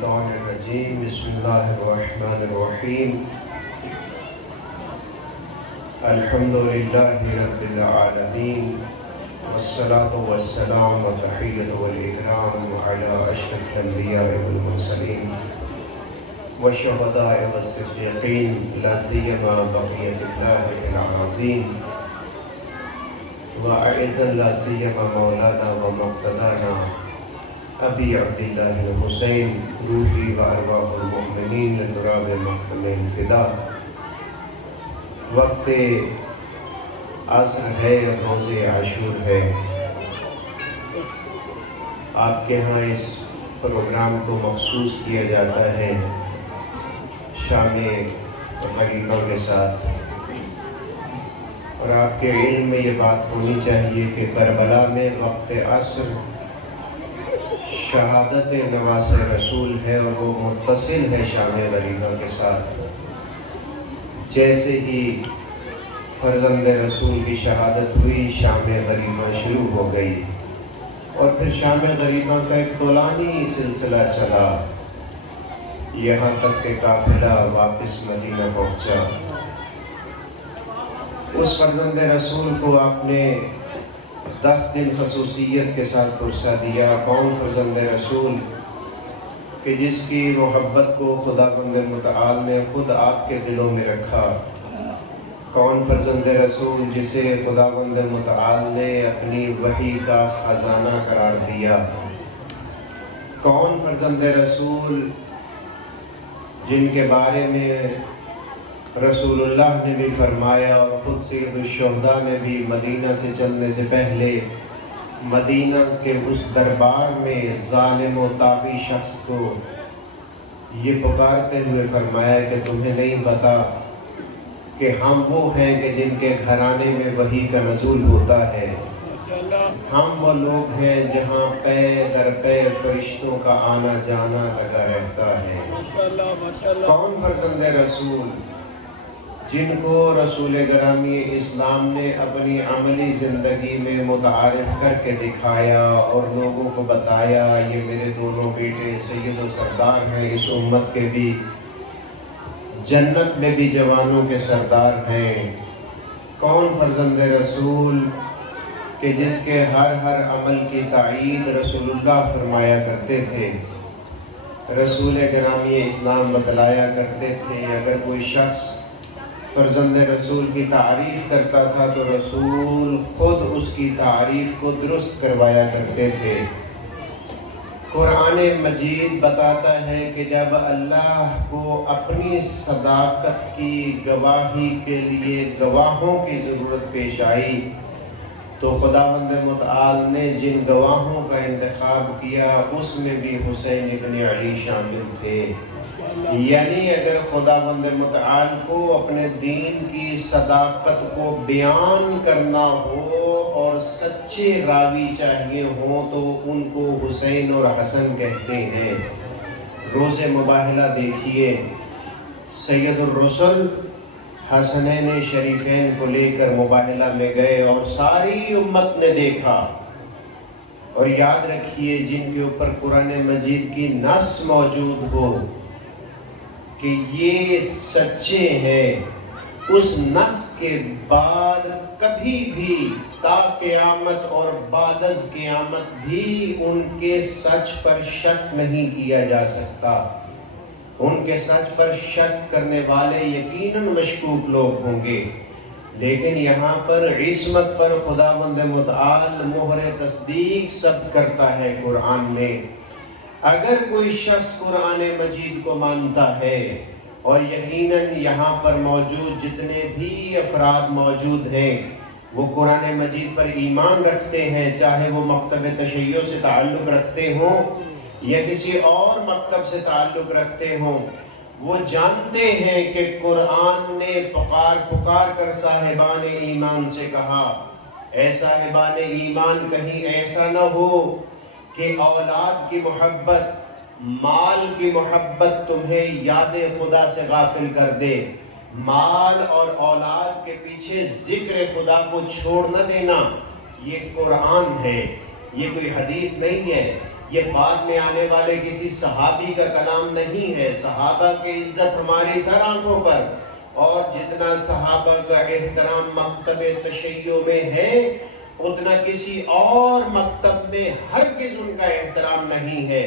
الشیطان الرجیم بسم اللہ الرحمن الرحیم الحمدللہ رب العالمین والصلاة والسلام والتحیۃ والاکرام علی اشرف الانبیاء والمرسلین والشہداء والصدیقین لا سیما بقیۃ اللہ العظیم وأعز لا سیما مولانا ومقتدانا ابی عبداللہ الحسین روحی و ارواح المؤمنین لتراب محکم فدا۔ وقت عصر ہے، روز عاشور ہے۔ آپ کے ہاں اس پروگرام کو مخصوص کیا جاتا ہے شام غریبوں کے ساتھ، اور آپ کے علم میں یہ بات ہونی چاہیے کہ کربلا میں وقت عصر شہادت نواز رسول ہے، اور وہ متصل ہے شام غریبہ کے ساتھ۔ جیسے ہی فرزند رسول کی شہادت ہوئی، شام غریبہ شروع ہو گئی، اور پھر شام غریبہ کا ایک طولانی سلسلہ چلا، یہاں تک کہ قافلہ واپس مدینہ پہنچا۔ اس فرزند رسول کو آپ نے 10 دن خصوصیت کے ساتھ پرسہ دیا۔ کون فرزند رسول کہ جس کی محبت کو خداوند متعال نے خود آپ کے دلوں میں رکھا؟ کون فرزند رسول جسے خداوند متعال نے اپنی وحی کا خزانہ قرار دیا؟ کون فرزند رسول جن کے بارے میں رسول اللہ نے بھی فرمایا، اور خود سید الشہداء نے بھی مدینہ سے چلنے سے پہلے مدینہ کے اس دربار میں ظالم و طاغی شخص کو یہ پکارتے ہوئے فرمایا کہ تمہیں نہیں پتا کہ ہم وہ ہیں کہ جن کے گھرانے میں وحی کا نزول ہوتا ہے، ہم وہ لوگ ہیں جہاں پے در پے فرشتوں کا آنا جانا لگا رہتا ہے۔ کون فرزند رسول جن کو رسول گرامی اسلام نے اپنی عملی زندگی میں متعارف کر کے دکھایا اور لوگوں کو بتایا یہ میرے دونوں بیٹے سید و سردار ہیں، اس امت کے بھی، جنت میں بھی جوانوں کے سردار ہیں۔ کون فرزند رسول کہ جس کے ہر عمل کی تائید رسول اللہ فرمایا کرتے تھے، رسول گرامی اسلام بتلایا کرتے تھے۔ اگر کوئی شخص فرزند رسول کی تعریف کرتا تھا تو رسول خود اس کی تعریف کو درست کروایا کرتے تھے۔ قرآن مجید بتاتا ہے کہ جب اللہ کو اپنی صداقت کی گواہی کے لیے گواہوں کی ضرورت پیش آئی تو خداوند متعال نے جن گواہوں کا انتخاب کیا اس میں بھی حسین ابن علی شامل تھے۔ یعنی اگر خداوند متعال کو اپنے دین کی صداقت کو بیان کرنا ہو اور سچے راوی چاہیے ہوں تو ان کو حسین اور حسن کہتے ہیں۔ روز مباہلہ دیکھیے، سید الرسل حسنین شریفین کو لے کر مباہلہ میں گئے اور ساری امت نے دیکھا، اور یاد رکھیے جن کے اوپر قرآن مجید کی نص موجود ہو کہ یہ سچے ہیں، اس نص کے بعد کبھی بھی تا قیامت اور بعد از قیامت بھی ان کے سچ پر شک نہیں کیا جا سکتا۔ ان کے سچ پر شک کرنے والے یقیناً مشکوک لوگ ہوں گے، لیکن یہاں پر عصمت پر خداوند متعال مہر تصدیق ثبت کرتا ہے قرآن میں۔ اگر کوئی شخص قرآن مجید کو مانتا ہے، اور یقیناً یہاں پر موجود جتنے بھی افراد موجود ہیں وہ قرآن مجید پر ایمان رکھتے ہیں، چاہے وہ مکتب تشیع سے تعلق رکھتے ہوں یا کسی اور مکتب سے تعلق رکھتے ہوں، وہ جانتے ہیں کہ قرآن نے پکار کر صاحبان ایمان سے کہا، اے صاحبان ایمان کہیں ایسا نہ ہو کہ اولاد کی محبت، مال کی محبت تمہیں یاد خدا سے غافل کر دے۔ مال اور اولاد کے پیچھے ذکر خدا کو چھوڑ نہ دینا، یہ قرآن ہے، یہ کوئی حدیث نہیں ہے۔ یہ بعد میں آنے والے کسی صحابی کا کلام نہیں ہے. صحابہ کی عزت ہماری سر آنکھوں پر، اور جتنا صحابہ کا احترام مکتب تشیع میں ہے اتنا کسی اور مکتب میں ہرگز ان کا احترام نہیں ہے.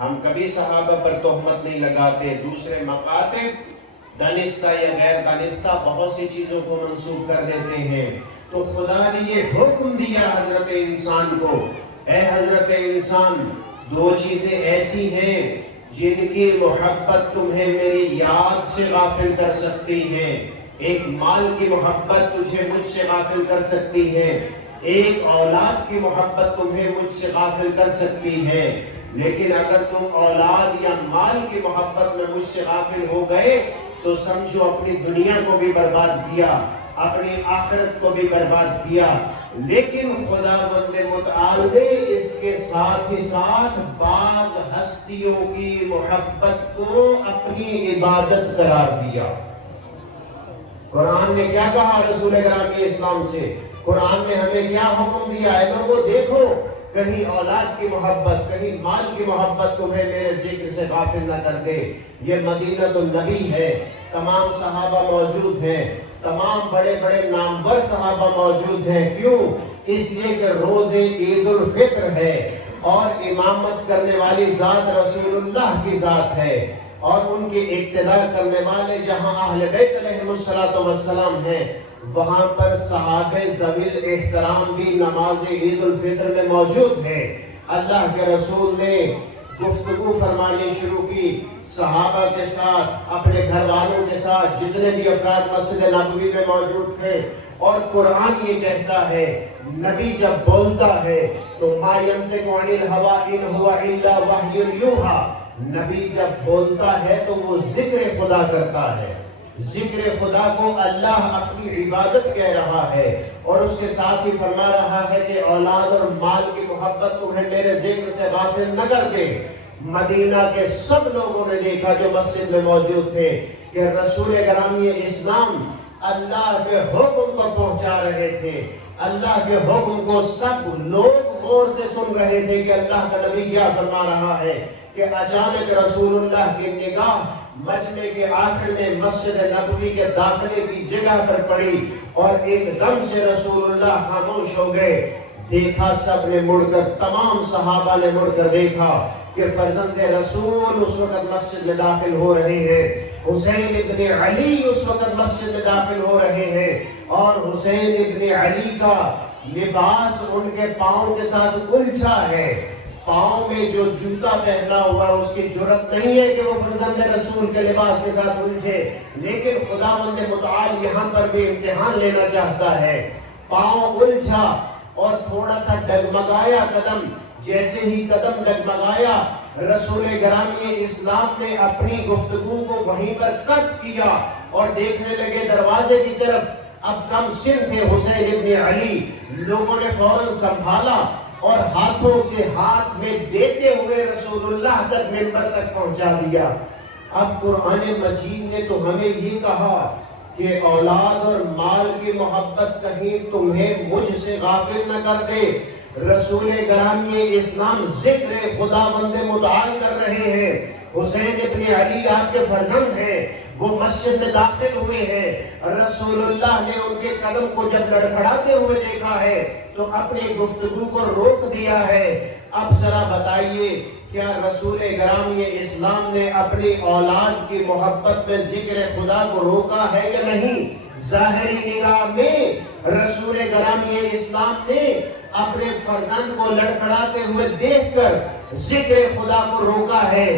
ہم کبھی صحابہ پر تہمت نہیں لگاتے. دوسرے مکاتب دانستہ یا غیر دانستہ بہت سی چیزوں کو منسوب کر دیتے ہیں. تو خدا نے یہ حکم دیا حضرت انسان کو، اے حضرت انسان، دو چیزیں ایسی ہیں جن کی محبت تمہیں میری یاد سے غافل کر سکتی ہے. ایک مال کی محبت تجھے مجھ سے غافل کر سکتی ہے، ایک اولاد کی محبت تمہیں مجھ سے غافل کر سکتی ہے. لیکن اگر تم اولاد یا مال کی محبت میں مجھ سے غافل ہو گئے تو سمجھو اپنی دنیا کو بھی برباد کیا، اپنی آخرت کو بھی برباد کیا. لیکن خداوند متعال نے اس کے ساتھ ہی ساتھ بعض ہستیوں کی محبت کو اپنی عبادت قرار دیا. قرآن نے کیا کہا رسول گرامی اسلام سے؟ قرآن نے ہمیں کیا حکم دیا ہے؟ لوگوں دیکھو، کہیں اولاد کی محبت، کہیں مال کی محبت تمہیں میرے ذکر سے غافل نہ کر دے. یہ مدینہ النبی ہے، تمام صحابہ موجود ہیں، تمام بڑے بڑے نامور صحابہ موجود ہیں. کیوں؟ اس لیے کہ روز عید الفطر ہے اور امامت کرنے والی ذات رسول اللہ کی ذات ہے، اور ان کی اقتداء کرنے والے جہاں اہل بیت علیہم السلام ہیں وہاں پر صحابہ ذوی الاحترام بھی نماز عید الفطر میں موجود ہیں. اللہ کے رسول نے گفتگو فرمانی شروع کی صحابہ کے ساتھ، اپنے گھر والوں کے ساتھ، جتنے بھی افراد مسجد نبوی میں موجود تھے. اور قرآن یہ کہتا ہے نبی جب بولتا ہے تو ما ینطق عن الہوی ان ہوا الا وحی یوحی، نبی جب بولتا ہے تو وہ ذکر خدا کرتا ہے. ذکر خدا کو اللہ اپنی عبادت کہہ رہا ہے، اور اس کے ساتھ ہی فرما رہا ہے کہ اولاد اور مال کی محبت تمہیں میرے ذکر سے غافل نہ کر دے. مدینہ کے سب لوگوں نے دیکھا جو مسجد میں موجود تھے کہ رسول گرامی اسلام اللہ کے حکم کو پہنچا رہے تھے. اللہ کے حکم کو سب لوگ غور سے سن رہے تھے کہ اللہ کا نبی کیا فرما رہا ہے. کہ اچانک رسول اللہ کی نگاہ مجمع کے آخر میں مسجد نبوی کے داخلے کی جگہ پر پڑی، اور ایک دم سے رسول اللہ خاموش ہو گئے. دیکھا سب نے مڑ کر، تمام صحابہ نے مڑ کر دیکھا کہ فرزند رسول اس وقت مسجد میں داخل ہو رہے ہیں. حسین ابن علی اس وقت مسجد میں داخل ہو رہے ہیں، اور حسین ابن علی کا لباس ان کے پاؤں کے ساتھ الجھا ہے. پاؤں میں جو جوتا پہنا ہوا اس کی جرت نہیں ہے کہ وہ فرزند رسول کے لباس کے ساتھ الجھے. لیکن خداوند متعال یہاں پر بھی امتحان لینا چاہتا ہے. پاؤں الجھا اور تھوڑا سا ڈگمگایا قدم. جیسے ہی قدم ڈگمگایا رسول گرامی اسلام نے اپنی گفتگو کو وہیں پر قطع کیا اور دیکھنے لگے دروازے کی طرف. اب کم سن تھے حسین ابن علی. لوگوں نے فوراً سنبھالا اور ہاتھوں سے ہاتھ میں دیتے ہوئے رسول اللہ تک منبر تک پہنچا دیا. اب قرآن مجید نے تو ہمیں یہ کہا کہ اولاد اور مال کی محبت کہیں تمہیں مجھ سے غافل نہ کر دے. رسول گرامی اسلام ذکر خداوند متعال کر رہے ہیں. حسین ابن علی آپ کے فرزند ہیں، وہ مسجد میں داخل ہوئے ہیں. رسول اللہ نے ان کے قدم کو جب لڑکھڑاتے ہوئے دیکھا ہے تو اپنی گفتگو کو روک دیا ہے. اب ذرا بتائیے کیا رسول گرامی اسلام نے اپنی اولاد کی محبت میں ذکر خدا کو روکا ہے یا نہیں؟ ظاہری نگاہ میں رسول گرامی اسلام نے اپنے فرزند کو لڑکھڑاتے ہوئے دیکھ کر ذکر خدا کو روکا ہے.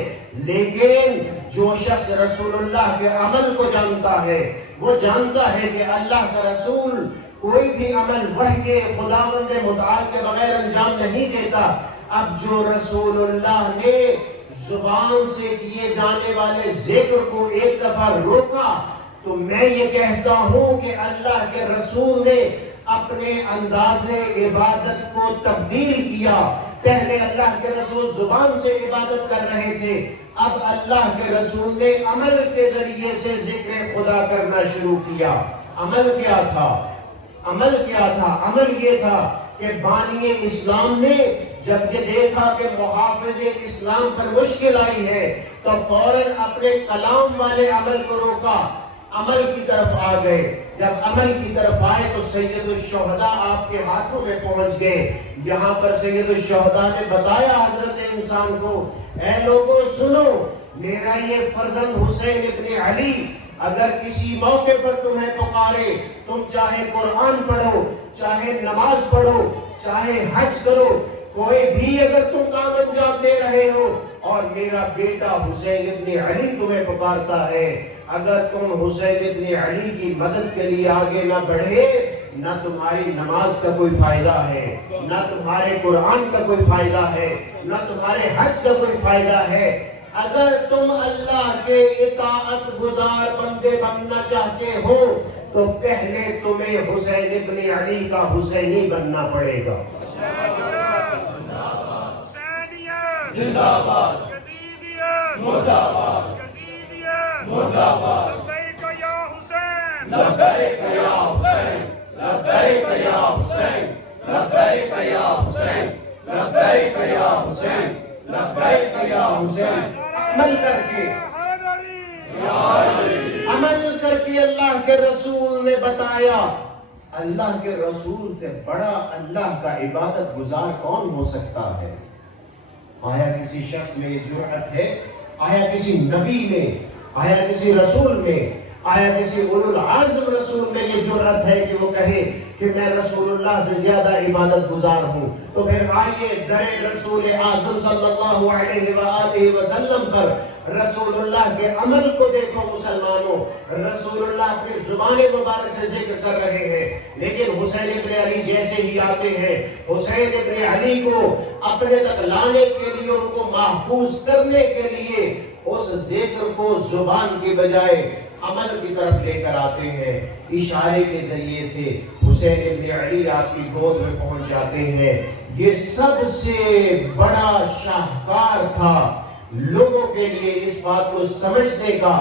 لیکن جو شخص رسول اللہ کے عمل کو جانتا ہے وہ جانتا ہے کہ اللہ کا رسول کوئی بھی عمل وحی خداوند متعال کے بغیر انجام نہیں دیتا. اب جو رسول اللہ نے زبان سے کیے جانے والے ذکر کو ایک دفعہ روکا تو میں یہ کہتا ہوں کہ اللہ کے رسول نے اپنے انداز عبادت کو تبدیل کیا. پہلے اللہ کے رسول زبان سے عبادت کر رہے تھے، اب اللہ کے رسول نے عمل کے ذریعے سے ذکر خدا کرنا شروع کیا. عمل کیا تھا؟ عمل کیا تھا؟ عمل یہ تھا کہ بانی اسلام نے جب یہ دیکھا کہ محافظ اسلام پر مشکل آئی ہے تو فوراً اپنے کلام والے عمل کو روکا، عمل کی طرف آ گئے۔ جب عمل کی طرف آئے تو سید الشہداء آپ کے ہاتھوں میں پہنچ گئے۔ یہاں پر سید الشہداء نے بتایا حضرت انسان کو، اے لوگوں سنو، میرا یہ فرزند حسین ابن علی اگر کسی موقع پر تمہیں پکارے، تم چاہے قرآن پڑھو، چاہے نماز پڑھو، چاہے حج کرو، کوئی بھی اگر تم کام انجام دے رہے ہو اور میرا بیٹا حسین ابن علی تمہیں پکارتا ہے، اگر تم حسین ابن علی کی مدد کے لیے آگے نہ بڑھے، نہ تمہاری نماز کا کوئی فائدہ ہے، نہ تمہارے قرآن کا کوئی فائدہ ہے، نہ تمہارے حج کا کوئی فائدہ ہے۔ اگر تم اللہ کے اطاعت گزار بندے بننا چاہتے ہو تو پہلے تمہیں حسین ابن علی کا حسینی بننا پڑے گا۔ زندہ باد، یزیدیت مردہ باد، یزیدیت مردہ باد، لبیک یا حسین، لبیک یا حسین، لبیک یا حسین، لبیک یا حسین، لبیک یا حسین، لبیک یا حسین۔ عمل کر کے عمل کر کے اللہ کے رسول نے بتایا، اللہ کے رسول سے بڑا اللہ کا عبادت گزار کون ہو سکتا ہے؟ آیا کسی شخص میں یہ جرأت ہے؟ آیا کسی نبی میں، آیا کسی رسول میں، آیا کسی اولو العزم رسول میں یہ جرأت ہے کہ وہ کہے کہ میں رسول اللہ سے زیادہ عبادت گزار ہوں؟ تو پھر آئیے در رسول اعظم صلی اللہ علیہ وآلہ وسلم پر رسول اللہ کے عمل کو دیکھو مسلمانوں۔ رسول اللہ اپنی زبان مبارک سے ذکر کر رہے ہیں، لیکن حسین ابن علی جیسے ہی آتے ہیں، حسین ابن علی کو اپنے تک لانے کے لیے، ان کو محفوظ کرنے کے لیے اس ذکر کو زبان کی بجائے عمل کی طرف لے کر آتے ہیں۔ اشارے کے ذریعے سے حسین ابن علی آپ کی گود میں پہنچ جاتے ہیں۔ یہ سب سے بڑا شاہکار تھا لوگوں کے لیے اس بات کو سمجھنے کا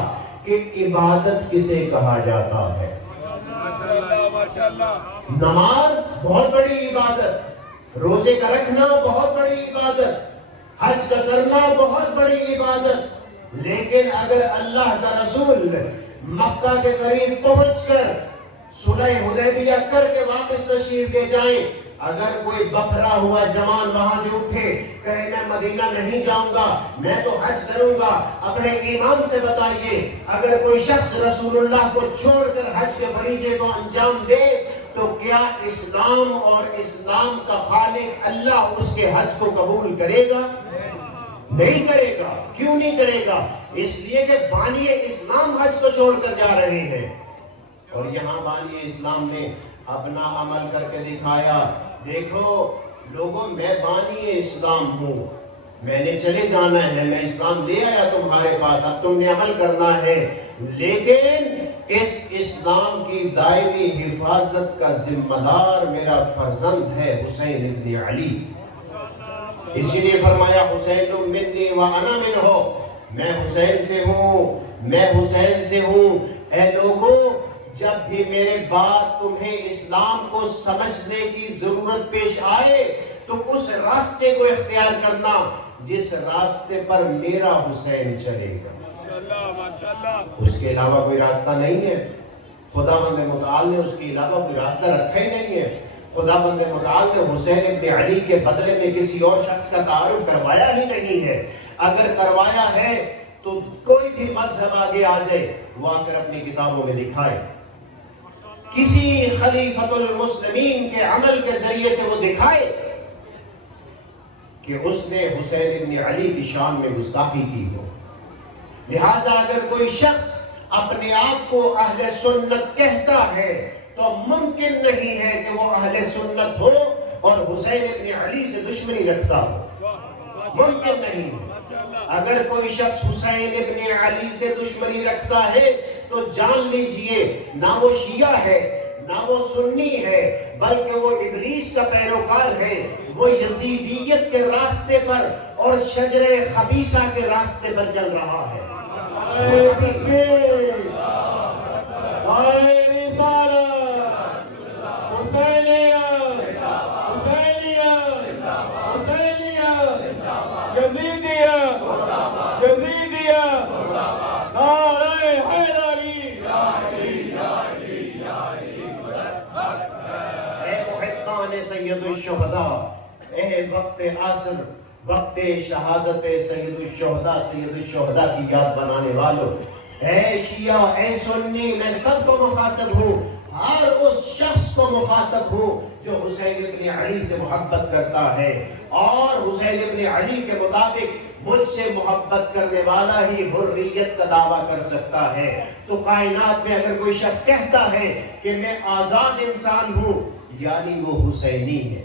کہ عبادت کسے کہا جاتا ہے۔ نماز بہت بڑی عبادت، روزے کا رکھنا بہت بڑی عبادت، حج کا کرنا بہت بڑی عبادت، لیکن اگر اللہ کا رسول مکہ کے قریب پہنچ کر صلح حدیبیہ کر کے واپس تشریف لے جائیں، اگر کوئی بکھرا ہوا جوان وہاں سے اٹھے کہے میں مدینہ نہیں جاؤں گا، میں تو حج کروں گا، اپنے ایمان سے بتائیے اگر کوئی شخص رسول اللہ کو چھوڑ کر حج کے فریضے کو انجام دے تو کیا اسلام اور اسلام کا خالق اللہ اس کے حج کو قبول کرے گا؟ نہیں کرے گا۔ کیوں نہیں کرے گا؟ اس لیے کہ بانی اسلام حج کو چھوڑ کر جا رہے ہیں۔ اور یہاں بانی اسلام نے اپنا عمل کر کے دکھایا، دیکھو لوگوں میں بانی اسلام ہوں، میں نے چلے جانا ہے، میں اسلام لے آیا تمہارے پاس، اب تم نے عمل کرنا ہے، لیکن اس اسلام کی دائمی حفاظت کا ذمہ دار میرا فرزند ہے حسین ابن علی۔ اسی لیے فرمایا حسین منی وانا منہ، میں حسین سے ہوں، میں حسین سے ہوں۔ اے لوگوں، جب بھی میرے بعد تمہیں اسلام کو سمجھنے کی ضرورت پیش آئے تو اس راستے کو اختیار کرنا جس راستے پر میرا حسین چلے گا۔ اس کے علاوہ کوئی راستہ نہیں ہے۔ خداوند متعال نے اس کے علاوہ کوئی راستہ رکھا ہی نہیں ہے۔ خداوند متعال نے حسین ابن علی کے بدلے میں کسی اور شخص کا تعارف کروایا ہی نہیں ہے۔ اگر کروایا ہے تو کوئی بھی مذہب آگے آ جائے وہ آ کر اپنی کتابوں میں دکھائے، کسی خلیفۃ المسلمین کے عمل کے ذریعے سے وہ دکھائے کہ اس نے حسین ابن علی کی شان میں گستاخی کی ہو۔ لہذا اگر کوئی شخص اپنے آپ کو اہل سنت کہتا ہے تو ممکن نہیں ہے کہ وہ اہل سنت ہو اور حسین ابن علی سے دشمنی رکھتا ہو، ممکن نہیں۔ اگر کوئی شخص حسین ابن علی سے دشمنی رکھتا ہے تو جان لیجئے نہ وہ شیعہ ہے نہ وہ سنی ہے، بلکہ وہ ابلیس کا پیروکار ہے، وہ یزیدیت کے راستے پر اور شجرے خبیثہ کے راستے پر چل رہا ہے۔ حسین اے وقت عصر، وقت شہادت سید الشہداء کی یاد بنانے والوں، اے شیعہ، اے سنی، میں سب کو مخاطب ہوں، ہر اس شخص کو مخاطب ہوں جو حسین ابن علی سے محبت کرتا ہے، اور حسین ابن علی کے مطابق مجھ سے محبت کرنے والا ہی حریت کا دعویٰ کر سکتا ہے۔ تو کائنات میں اگر کوئی شخص کہتا ہے کہ میں آزاد انسان ہوں، یعنی وہ حسینی ہے۔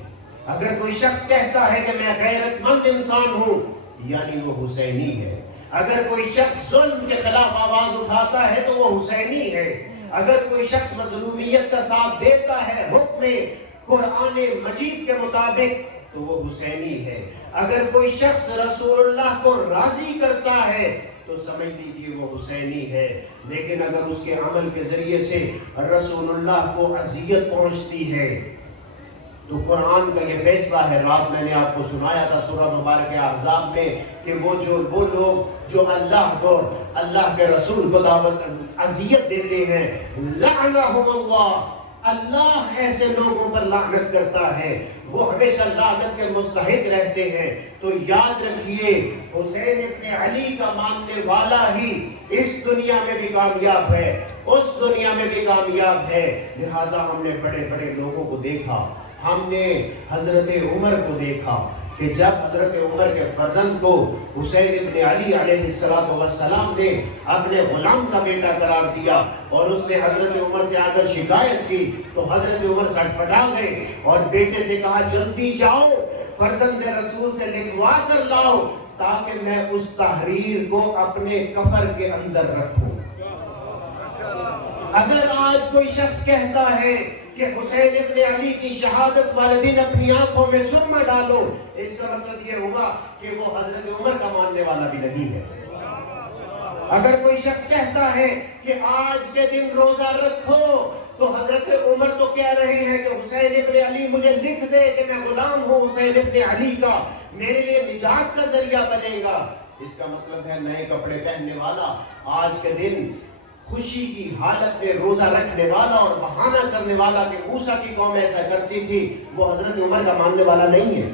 اگر کوئی شخص کہتا ہے کہ میں غیرت مند انسان ہوں، یعنی وہ حسینی ہے۔ اگر کوئی شخص ظلم کے خلاف آواز اٹھاتا ہے تو وہ حسینی ہے۔ اگر کوئی شخص مظلومیت کا ساتھ دیتا ہے حکم قرآن مجید کے مطابق تو وہ حسینی ہے۔ اگر کوئی شخص رسول اللہ کو راضی کرتا ہے تو سمجھ لیجیے وہ حسینی ہے۔ لیکن اگر اس کے عمل کے ذریعے سے رسول اللہ کو اذیت پہنچتی ہے تو قرآن کا یہ فیصلہ ہے، رات میں نے آپ کو سنایا تھا سورہ مبارکہ احزاب میں، کہ وہ لوگ جو اللہ کو، اللہ کے رسول کو اذیت دیتے ہیں، لعنہم اللہ، اللہ ایسے لوگوں پر لعنت کرتا ہے، وہ ہمیشہ لعنت کے مستحق رہتے ہیں۔ تو یاد رکھیے حسین ابن علی کا ماننے والا ہی اس دنیا میں بھی کامیاب ہے، اس دنیا میں بھی کامیاب ہے۔ لہٰذا ہم نے بڑے بڑے لوگوں کو دیکھا، ہم نے حضرت عمر کو دیکھا کہ جب حضرت عمر کے فرزند کو حسین ابن علی علیہ السلام نے اپنے غلام کا بیٹا قرار دیا اور اس نے حضرت عمر سے آ کر شکایت کی تو حضرت عمر سٹپٹا گئے اور بیٹے سے کہا جلدی جاؤ فرزند رسول سے لکھوا کر لاؤ تاکہ میں اس تحریر کو اپنے کفر کے اندر رکھوں۔ اگر آج کوئی شخص کہتا ہے کہ حسین ابن علی کی شہادت والے دن اپنی آنکھوں میں سرما ڈالو، اس کا مطلب یہ ہوگا کہ وہ حضرت عمر کا ماننے والا بھی نہیں ہے۔ اگر کوئی شخص کہتا ہے کہ آج کے دن روزہ رکھو تو حضرت عمر تو کہہ رہے ہیں کہ حسین ابن علی مجھے لکھ دے کہ میں غلام ہوں حسین ابن علی کا، میرے لیے نجات کا ذریعہ بنے گا۔ اس کا مطلب ہے نئے کپڑے پہننے والا آج کے دن خوشی کی حالت میں روزہ رکھنے والا اور بہانہ کرنے والا کہ موسیٰ کی قوم ایسا کرتی تھی، وہ حضرت عمر کا ماننے والا نہیں ہے۔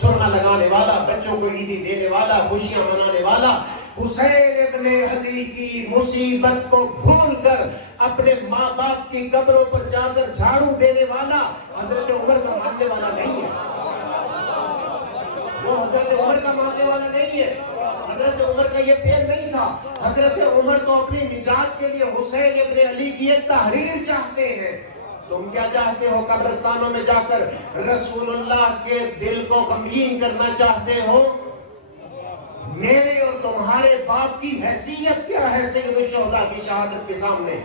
سرنا لگانے والا، بچوں کو عیدی دینے والا، خوشیاں منانے والا، حسین ابن علی کی مصیبت کو بھول کر اپنے ماں باپ کی قبروں پر جا کر جھاڑو دینے والا حضرت عمر کا ماننے والا نہیں ہے۔ وہ حضرت عمر کا ماننے والا نہیں ہے۔ حضرت عمر کا یہ فعل نہیں تھا۔ حضرت عمر تو اپنی نجات کے لیے حسین ابن علی کی ایک تحریر چاہتے ہیں۔ تم کیا چاہتے ہو؟ قبرستانوں میں جا کر رسول اللہ کے دل کو غمگین کرنا چاہتے ہو؟ میرے اور تمہارے باپ کی حیثیت کیا ہے سید الشہداء کی شہادت کے سامنے؟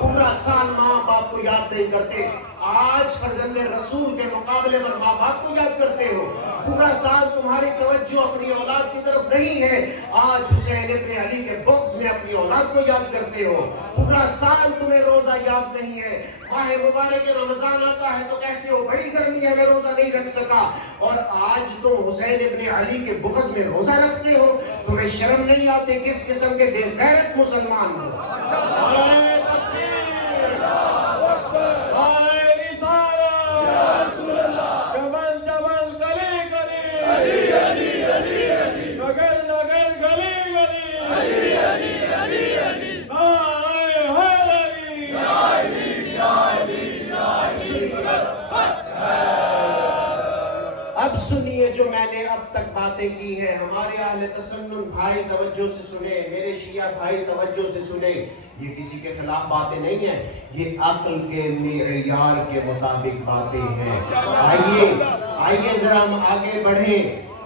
پورا سال ماں باپ کو یاد نہیں کرتے، آج فرزند رسول کے مقابلے پر ماں باپ کو یاد کرتے ہو۔ پورا سال تمہاری توجہ اپنی اولاد کی طرف نہیں ہے، آج حسین ابن علی کے بغض میں اپنی اولاد کو یاد کرتے ہو۔ پورا سال تمہیں روزہ یاد نہیں ہے، ماہ مبارک رمضان آتا ہے تو کہتے ہو بڑی گرمی ہے میں روزہ نہیں رکھ سکا، اور آج تم حسین ابن علی کے بغض میں روزہ رکھتے ہو۔ تمہیں شرم نہیں آتے؟ کس قسم کے بے غیرت مسلمان ہو۔ اب سنیے جو میں نے اب تک باتیں کی ہیں، ہمارے اہل تسنن بھائی توجہ سے سنیں، میرے شیعہ بھائی توجہ سے سنیں، یہ کسی کے خلاف باتیں نہیں ہیں، یہ عقل کے معیار کے مطابق باتیں ہیں۔ آئیے ذرا ہم آگے بڑھیں۔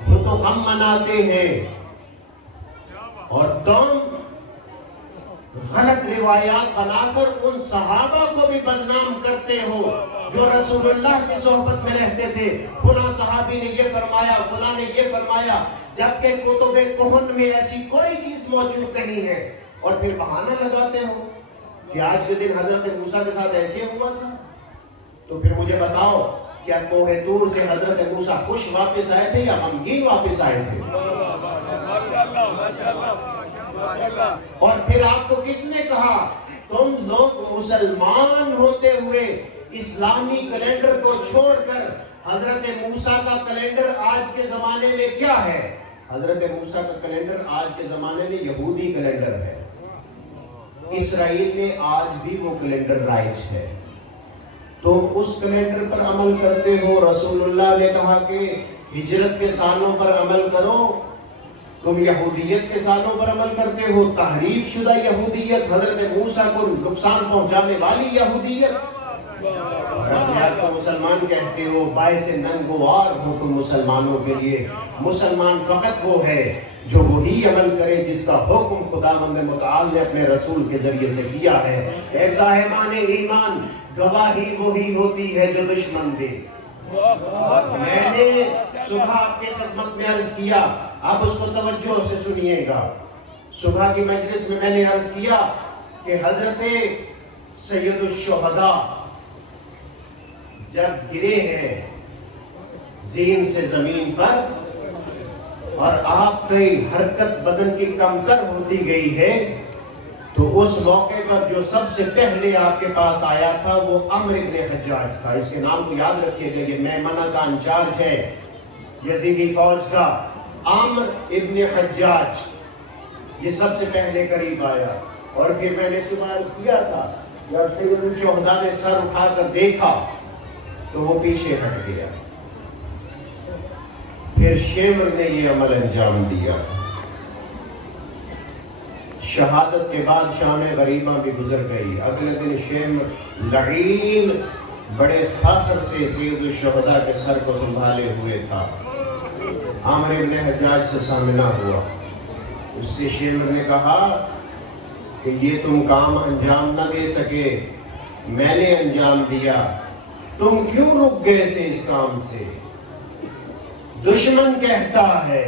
وہ تو ہم مناتے ہیں اور تم غلط روایات بنا کر ان صحابہ کو بھی بدنام کرتے ہو جو رسول اللہ کی صحبت میں رہتے تھے۔ فلاں صحابی نے یہ فرمایا، فلاں نے یہ فرمایا، جبکہ کتب کہن میں ایسی کوئی چیز موجود نہیں ہے، اور پھر بہانہ لگاتے ہو کہ آج کے دن حضرت موسیٰ کے ساتھ ایسے ہوا تھا۔ تو پھر مجھے بتاؤ کیا کوہ طور سے حضرت موسیٰ خوش واپس آئے تھے یا غمگین واپس آئے تھے؟ اور پھر آپ کو کس نے کہا تم لوگ مسلمان ہوتے ہوئے اسلامی کیلنڈر کو چھوڑ کر حضرت موسیٰ کا کیلنڈر آج کے زمانے میں کیا ہے؟ حضرت موسیٰ کا کیلنڈر آج کے زمانے میں یہودی کیلنڈر ہے۔ اسرائیل میں آج بھی وہ کیلنڈر رائج ہے۔ تم اس کیلنڈر پر عمل کرتے ہو۔ رسول اللہ نے کہا کہ ہجرت کے سالوں پر عمل کرو، تم یہودیت کے سالوں پر عمل کرتے ہو، تحریف شدہ یہودیت، حضرت موسیٰ کو نقصان پہنچانے والی یہودیت۔ رب کو مسلمان کہتے ہو، باعث ننگوار ہو تم مسلمانوں کے لیے۔ مسلمان فقط وہ ہے جو وہی عمل کرے جس کا حکم خداوند متعال نے اپنے رسول کے ذریعے سے کیا ہے۔ اے صاحبان ایمان، گواہی وہی ہوتی ہے جو دشمن دے۔ میں نے صبح آپ کے خدمت میں عرض کیا، آپ اس کو توجہ سے سنیے گا۔ صبح کی مجلس میں نے عرض کیا کہ حضرت سید الشہداء جب گرے ہیں زین سے زمین پر اور آپ کی حرکت بدن کی کمتر ہوتی گئی ہے، تو اس موقع پر جو سب سے پہلے آپ کے پاس آیا تھا وہ عمرو ابن حجاج تھا۔ اس کے نام کو یاد رکھیے گا، یہ میمنہ کا انچارج ہے یزیدی فوج کا، عمرو ابن حجاج، یہ سب سے پہلے قریب آیا۔ اور پھر میں نے صبح عرض کیا تھا، جب سید الشہداء نے سر اٹھا کر دیکھا تو وہ پیچھے ہٹ گیا۔ پھر شیمر نے یہ عمل انجام دیا۔ شہادت کے بعد شام غریبہ بھی گزر گئی۔ اگلے دن شیمر لعین بڑے فخر سے سید الشہداء کے سر کو سنبھالے ہوئے تھا۔ عمرو ابن حجاج سے سامنا ہوا۔ اس سے شیمر نے کہا کہ یہ تم کام انجام نہ دے سکے، میں نے انجام دیا، تم کیوں رک گئے تھے اس کام سے؟ دشمن کہتا ہے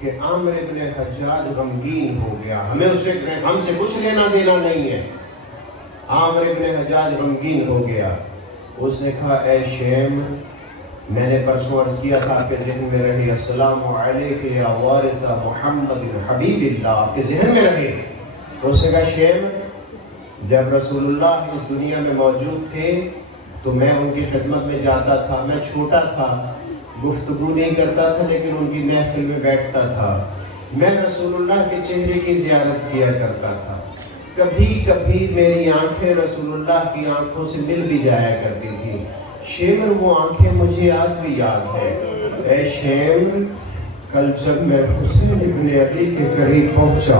کہ عمرو ابن حجاج غمگین ہو گیا، ہم سے کچھ لینا دینا نہیں ہے۔ عمرو ابن حجاج غمگین ہو گیا۔ اس نے کہا، اے شیم، میں نے پرسوں عرض کیا تھا کہ ذہن میں رہے، السلام علیکہ یا وارث محمد حبیب اللہ، آپ کے ذہن میں رہے۔ تو اس نے کہا، شیم، جب رسول اللہ اس دنیا میں موجود تھے تو میں ان کی خدمت میں جاتا تھا، میں چھوٹا تھا، گفتگو نہیں کرتا تھا، لیکن ان کی محفل میں بیٹھتا تھا، میں رسول اللہ کے چہرے کی زیارت کیا کرتا تھا، کبھی کبھی میری آنکھیں رسول اللہ کی آنکھوں سے مل بھی جایا کرتی تھی۔ شیمر، وہ آنکھیں مجھے آج بھی یاد ہے۔ اے شیم، کل جب میں حسین ابن علی کے قریب پہنچا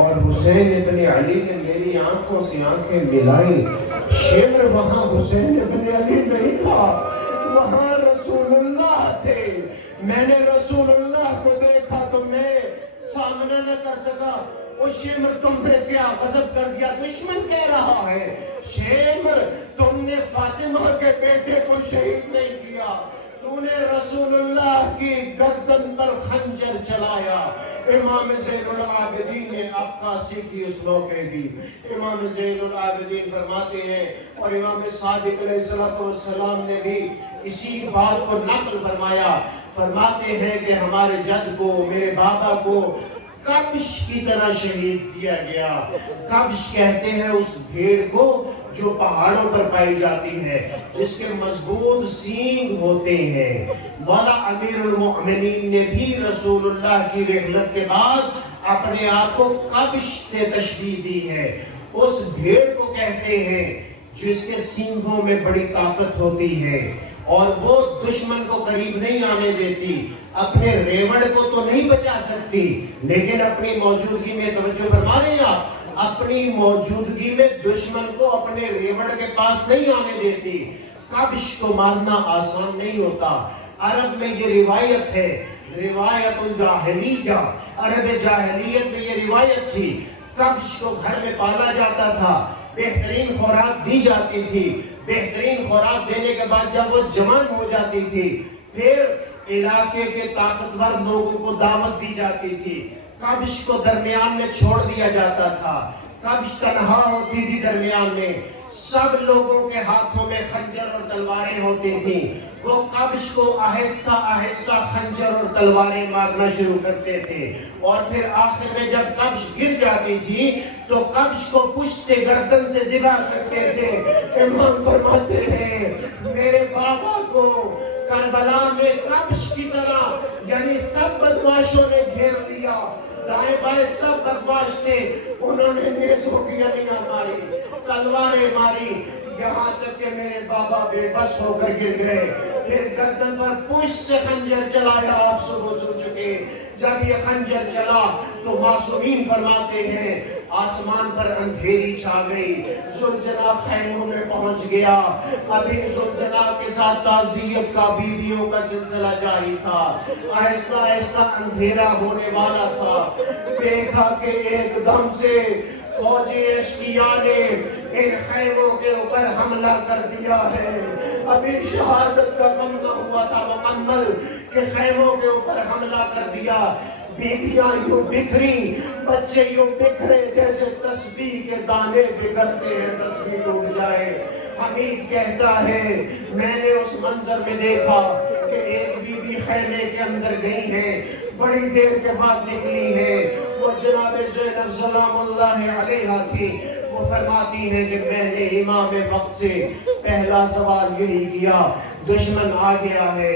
اور حسین ابن علی نے میری آنکھوں سے آنکھیں ملائیں، شیمر، وہاں حسین ابن علی نہیں تھا، وہاں رسول اللہ تھے۔ میں نے رسول اللہ کو دیکھا تو میں سامنا نہ کر سکا۔ وہ شیمر، تم پہ کیا غضب کر دیا؟ دشمن کہہ رہا ہے، شیمر، تم نے فاطمہ کے بیٹے کو شہید نہیں کیا، تو نے رسول اللہ کی گردن پر خنجر چلایا۔ امام زین العابدین نے عکاسی کی اس موقع کی۔ امام زین العابدین فرماتے ہیں، اور امام صادق علیہ السلام نے بھی اسی بات کو نقل فرمایا، فرماتے ہیں کہ ہمارے جد کو، میرے بابا کو کبش کی طرح شہید کیا گیا۔ کبش کہتے ہیں اس بھیڑ کو جو پہاڑوں پر پائی جاتی ہے، جس کے مضبوط سینگ ہوتے ہیں۔ مولا امیر المؤمنین نے بھی رسول اللہ کی رحلت کے بعد اپنے آپ کو کبش سے تشبیہ دی ہے۔ اس بھیڑ کو کہتے ہیں جس کے سینگوں میں بڑی طاقت ہوتی ہے اور وہ دشمن کو قریب نہیں آنے دیتی، اپنے ریوڑ کو تو نہیں بچا سکتی، لیکن اپنی موجودگی میں، توجہ فرما رہے ہیں آپ، اپنی موجودگی میں دشمن کو اپنے ریوڑ کے پاس نہیں آنے دیتی۔ کبش کو مارنا آسان نہیں ہوتا۔ عرب میں یہ روایت ہے، روایت الجاہلیہ، عرب جاہلیت میں یہ روایت تھی، کبش کو گھر میں پالا جاتا تھا، بہترین خوراک دی جاتی تھی، بہترین خوراک دینے کے بعد جب وہ جوان ہو جاتی تھی، پھر علاقے کے طاقتور لوگوں کو دعوت دی جاتی تھی، کبش کو درمیان میں چھوڑ دیا جاتا تھا، کبش تنہا ہوتی تھی درمیان میں، سب لوگوں کے ہاتھوں میں خنجر اور تلواریں ہوتی تھیں، وہ کبش کو آہستہ آہستہ خنجر اور تلواریں مارنا شروع کرتے تھے، اور پھر آخر میں جب کبش گر جاتا جاتی تھی تو قبض کو پشت گردن سے ذبح کرتے تھے۔ امام فرماتے ہیں میرے بابا کو کربلا میں قبض کی طرح یعنی سب بدماشوں نے گھیر لیا، دائیں بائیں سب بدماش تھے، انہوں نے نیزوں کی گولیاں ماری، تلواریں ماری، یہاں تک کہ میرے بابا بے بس ہو کر گر گئے۔ پھر گردن پر پشت سے خنجر چلایا، آپ سبوت ہو چکے۔ جب یہ خنجر چلا تو معصومین فرماتے ہیں آسمان پر اندھیری چھا گئی، زلزلہ خیموں میں پہنچ گیا۔ ابھی زلزلہ کے ساتھ تعزیت کا بیویوں کا سلسلہ جاری تھا، آہستہ آہستہ اندھیرا ہونے والا تھا۔ دیکھا کہ ایک دم سے فوجی اشقیاء نے ان خیموں کے اوپر حملہ کر دیا ہے۔ ابھی شہادت کا غم نہ ہوا تھا مکمل کہ خیموں کے اوپر حملہ کر دیا، بیویاں یوں بکھری، بچے یوں بکھرے جیسے تسبیح کے دانے بکھرتے ہیں، تسبیح ٹوٹ جائے۔ حمید کہتا ہے میں نے اس منظر میں دیکھا کہ ایک بی بی خیمے کے اندر گئی ہے، بڑی دیر کے بعد نکلی ہے، وہ جناب زینب سلام اللہ علیہا تھی۔ وہ فرماتی ہے کہ میں نے امام وقت سے پہلا سوال یہی کیا، دشمن آ گیا ہے،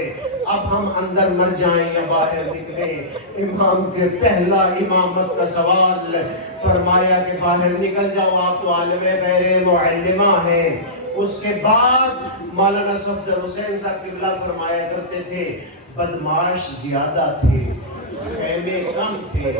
اب ہم اندر مر جائیں یا باہر نکلیں؟ امام کے پہلا امامت کا سوال فرمایا کہ باہر نکل جاؤ، آپ تو عالم غیر معلمہ ہیں۔ اس کے بعد مولانا صفدر حسین صاحب قبلہ فرمایا کرتے تھے بدماش زیادہ تھے، خیمے کم تھے۔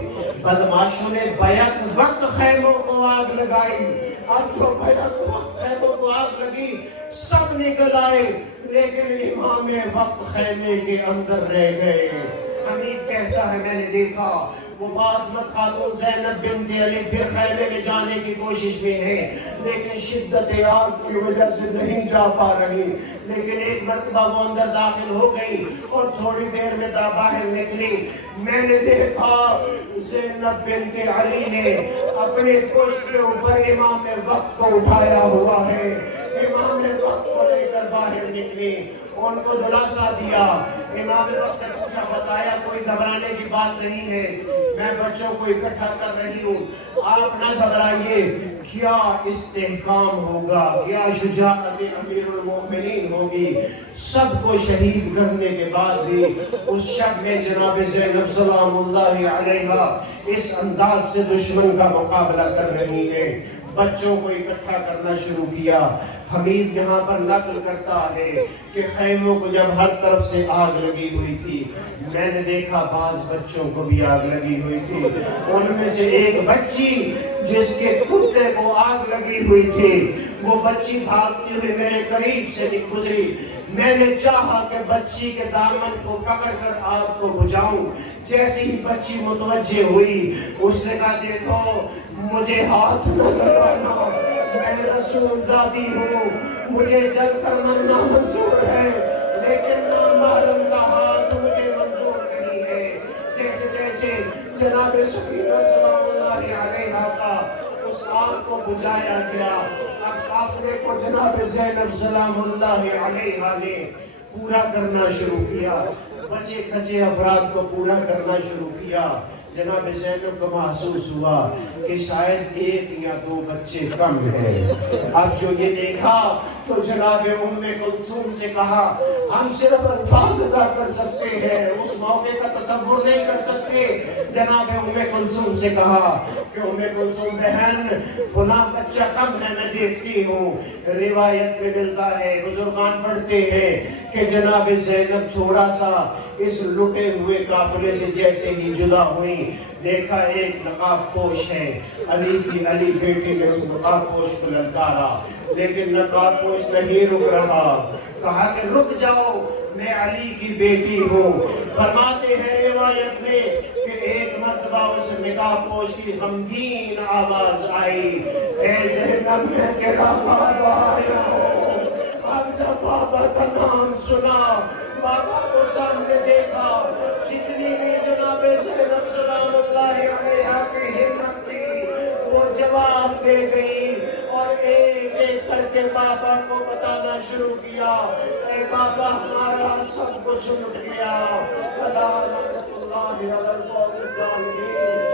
بدماشوں نے بیعت وقت خیموں کو آگ لگائی، اب جو بیعت وقت خیموں کو آگ لگی سب نکل آئے، لیکن امام وقت خیمے کے اندر رہ گئے۔ حمید کہتا ہے میں نے دیکھا وہ باعظمت خاتون زینب بنت علی پھر خیمے میں جانے کی کوشش میں ہے، لیکن شدت آگ کی وجہ سے نہیں جا پا رہی، لیکن ایک مرتبہ وہ اندر داخل ہو گئی اور تھوڑی دیر میں باہر نکلی۔ میں نے دیکھا زینب بنت علی نے اپنے پشت کے اوپر امام وقت کو اٹھایا ہوا ہے، امام وقت کو لے کر باہر نکلی، ان کو دلاسا دیا۔ امام وقت نے پوچھا بتایا کوئی گھبرانے کی بات نہیں ہے، میں بچوں کو اکٹھا کر رہی ہوں، آپ نہ گھبرائیے۔ کیا استحکام ہوگا، کیا شجاعت امیر المؤمنین ہوگی۔ سب کو شہید کرنے کے بعد بھی اس شب میں جناب زینب سلام اللہ علیہا اس انداز سے دشمن کا مقابلہ کر رہی ہے، بچوں کو اکٹھا کرنا شروع کیا۔ حمید یہاں پر نقل کرتا ہے کہ خیموں کو جب ہر طرف سے آگ لگی ہوئی تھی، میں نے دیکھا بعض بچوں کو بھی آگ لگی ہوئی تھی، ان میں سے ایک بچی جس کے کتے کو آگ لگی ہوئی تھی، وہ بچی بھاگتی ہوئی میرے قریب سے گزری۔ میں نے چاہا کہ بچی کے دامن کو پکڑ کر آگ کو بجھاؤں، جیسی ہی بچی متوجہ ہوئی اس نے کہا دیکھو مجھے ہاتھ نہ لگانا، میں رسول زادی ہوں، مجھے جل کر مرنا منظور ہے، لیکن نامحرم کا ہاتھ مجھے منظور نہیں ہے۔ جیسے جیسے جناب سکینہ سلام اللہ علیہا کا اس آگ کو بجھایا گیا، اب قافلے کو جناب زینب سلام اللہ علیہا نے پورا کرنا شروع کیا، بچے کھچے افراد کو پورا کرنا شروع کیا۔ جناب زینب کو محسوس ہوا کہ شاید ایک یا دو بچے کم ہیں۔ اب جو یہ دیکھا تو جناب ام کلثوم سے کہا ہم صرف الفاظ ادا کر سکتے ہیں، اس موقع کا تصور نہیں کر سکتے۔ جناب ام کلثوم سے کہا کہ ام کلثوم بہن فلاں بچہ کم ہے میں دیکھتی ہوں۔ روایت میں ملتا ہے، بزرگان پڑھتے ہیں کہ جناب زینب تھوڑا سا اس لٹے ہوئے قافلے سے جیسے ہی جدا ہوئی، دیکھا ایک نقاب پوش ہے، علی کی علی بیٹی نے اس نقاب پوش کو للکارا، لیکن نقاب پوش نہیں رک رہا، کہا کہ رک جاؤ میں علی کی بیٹی ہوں۔ فرماتے ہیں روایت میں کہ ایک مرتبہ اس نقاب پوش کی غمگین آواز آئی، اے زینب میں تیرا بابا آیا ہوں۔ اب جب بابا کا نام سنا، بابا کو سامنے دیکھا، جتنی بھی جناب زینب سلام اللہ علیہا کی ہمت تھی وہ جواب دے گئی اور ایک ایک کر کے بابا کو بتانا شروع کیا، اے بابا ہمارا سب کچھ لٹ گیا، اللہ رحمت اللہ علی القوم الظالمین۔